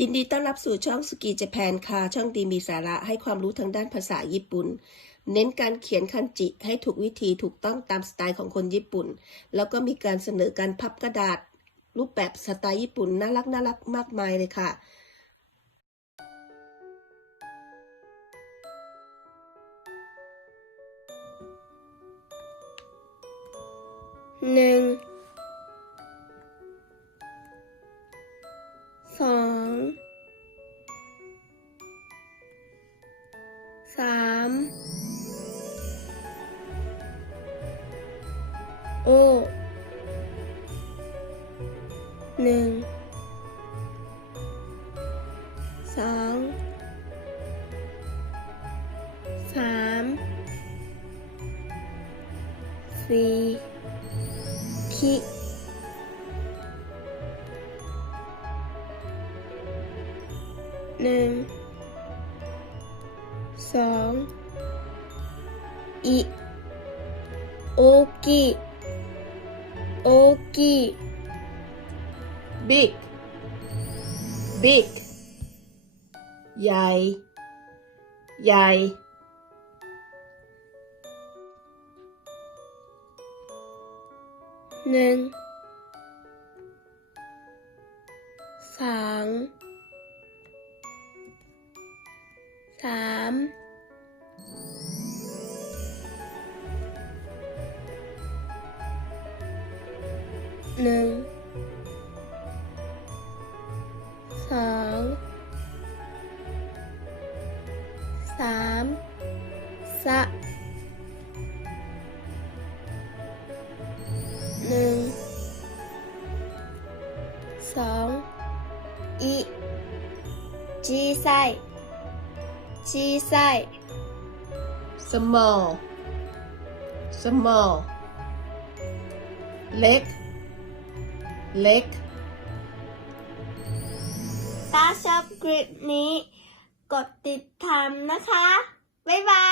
ยินดีต้อนรับสู่ช่องสกีเจแปนค่ะ ช่องดีมีสาระให้ความรู้ทางด้านภาษาญี่ปุ่น เน้นการเขียนคันจิให้ถูกวิธีถูกต้องตามสไตล์ของคนญี่ปุ่น แล้วก็มีการเสนอการพับกระดาษ รูปแบบสไตล์ญี่ปุ่นน่ารักน่ารักมากมายเลยค่ะ หนึ่ง สามโอหนึ่งสองสามสี่คิหนึ่ง สองอิโอกิโอกิ big big ใหญ่ ใหญ่ หนึ่ง สอง สาม หนึ่งสองสามสะ small small เล็ก เล็กถ้าชอบคลิปนี้ กดติดตามนะคะ บ๊ายบาย